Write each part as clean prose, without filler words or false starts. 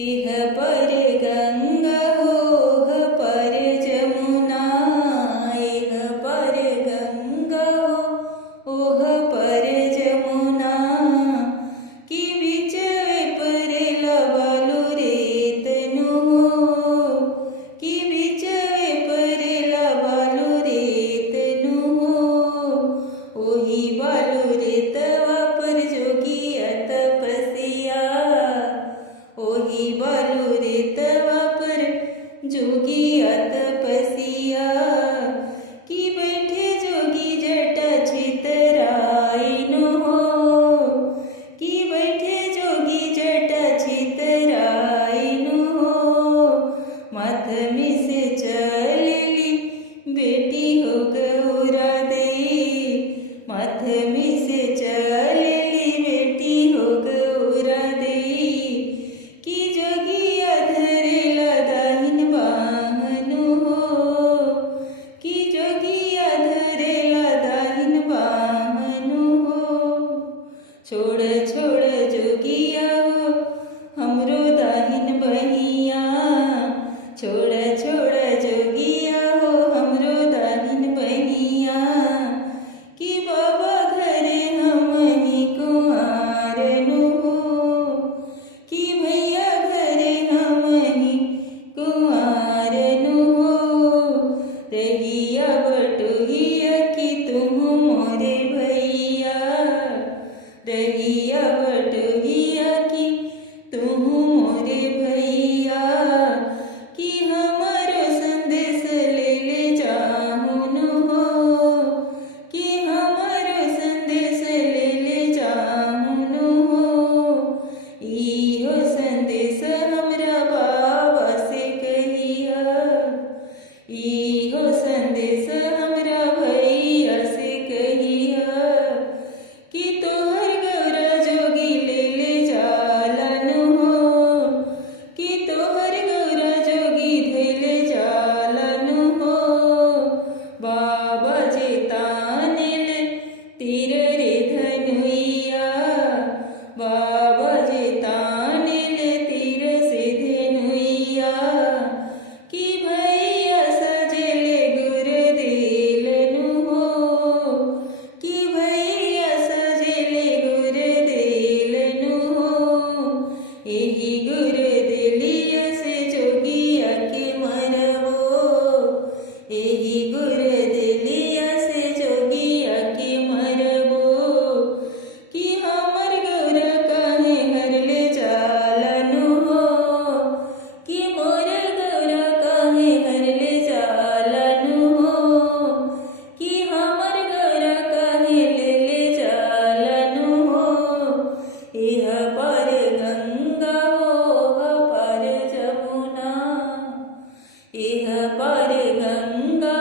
इह पर गंगा ओह पर जमुना, इह पर गंगा ओह पर जमुना, कि बीच पर लवालु रेतनु हो, कि बीच पर लवालु रेतनु हो, ओही बालु रेतवा पर जोगिया तपसिया, ओही बालु रेतवा पर जोगिया तपसिया, कि बैठे जोगी जटा छितराइन हो, कि बैठे जोगी जटा छितराइन हो, माथ में से चलली बेटी हो गौरा दे, माथ में से चलली बेटी हो गौरा दे, कि जोगिया धरेला दाहिन बाहनु हो, कि जोगिया धरेला दाहिन बाहनु हो, छोड़ छोड़ जोगिया हो हमरो दाहिन बहिया, छोड़ छोड़ जोगिया हो हमरो दाहिन बहिया, कि बाबा घरे हमही कुंवारनु हो, कि भैया घरे हमही कुंवारनु हो, रहिया बटुहिया कि तुम मोरे भैया, रहिया बटुहिया कि तुम मोरे भैया, कि हमारो संदेश ले ले जाहुन हो, कि हमारो संदेश ले ले जाहुन हो, इहो संदेश हमरा बाबा से कहिया, इहो संदेश हमरा भैया से कहिया, कि तोहर गौरा जोगी ले ले जालन हो, कि तोहर गौरा जोगी धैले जालन हो, बाबा जे तानेल तीर रे धनुइया, बाबा जे तानेल तीर से धनुइया, कि भैया सजेले गुर देलनु हो, कि भैया सजेले गुर देलनु हो, एही गुर देलिया से जोगिया के मरबो, एही गुर देलिया से जोगिया के मरबो, कि हमर गौरा काहे हरले जालनु हो, कि मोर गौरा काहे हरले जालनु हो, कि हमर गौरा काहे लेले जालनु हो, इह पर गंगा ओह पर जमुना, इह पर गंगा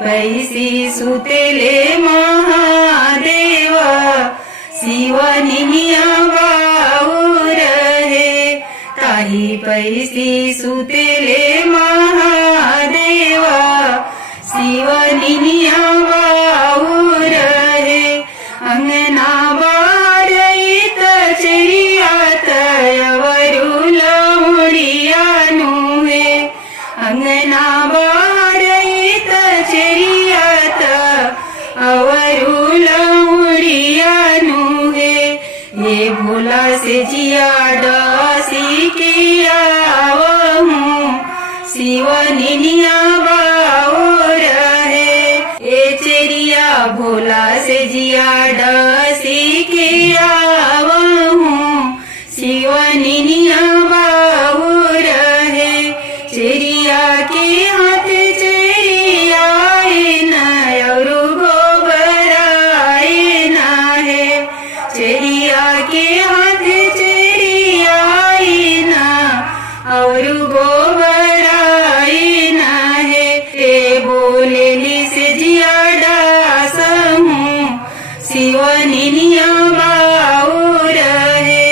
पैसी सुतेले महादेव शिवनिया बाऊर हे ताही पैसी सुतेले महादेव शिवनिया बाऊर हे अंगना बारईत चरियात यवरुल मुडियानु हे अंगना बारईत चरियात अवरुल मुडियानु हे ये भोला से जिया डासी किया वहूँ शिवनिया बाऊर है ए चरिया भोला से जिया डासी किया वहूँ शिवनिया बाऊर है चरिया के हाथ चरिया न और गोबर न है चरिया के हाथ चरिया न और गोबर न है ए बोलेली से जिया डास हूँ शिवनिया बाऊर है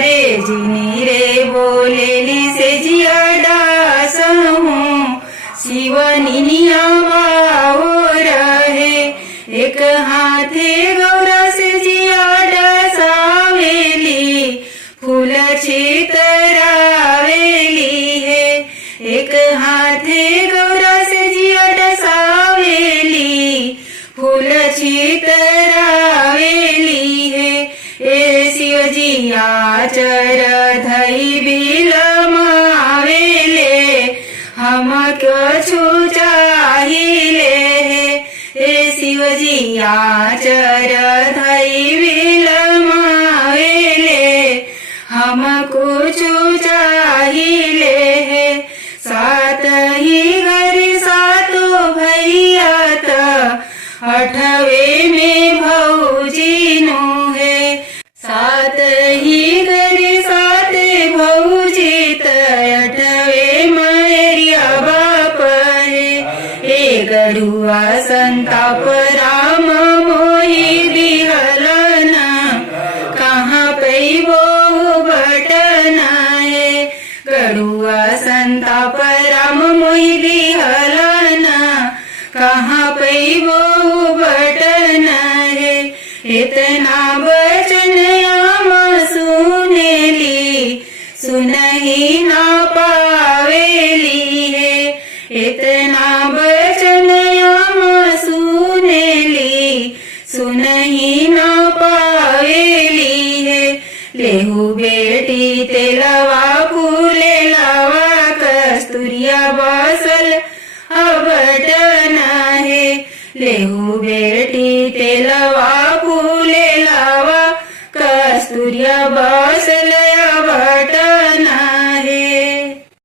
रे जिनी रे बोलेली से जिया डास हूँ शिवनिया बाऊर है एक हाथे गौरा से जिया डासावेली फूल छितरावेली है एक हाथे गौरा से जिया डासावेली फूल छितरावेली है ए शिवजी आचर धई बिलमावेले हम कछु चाहिले है ए शिवजी आचर धई बिलमावेले हम कुछु चाहिले है सात ही घर सातो भैया त अठवे में भौजी नु है सात ही घर सात भौजी त अठवे मैरिया बाप है ए गरुआ संताप राम मोहि दिहलना कहाँ पैबो बटना है गरुआ संताप राम मोहि दिहलना कहाँ पैबो बटना है इतना बचन आम सुनेली सुनही ना पावेली है इतना बचन आम सुनेली सुनही ना पावेली है लेहू बेटी तेलवा फूले लावा कस्तूरिया बासल अबटना है लेहू बेटी तेलवा फूले लावा कस्तूरिया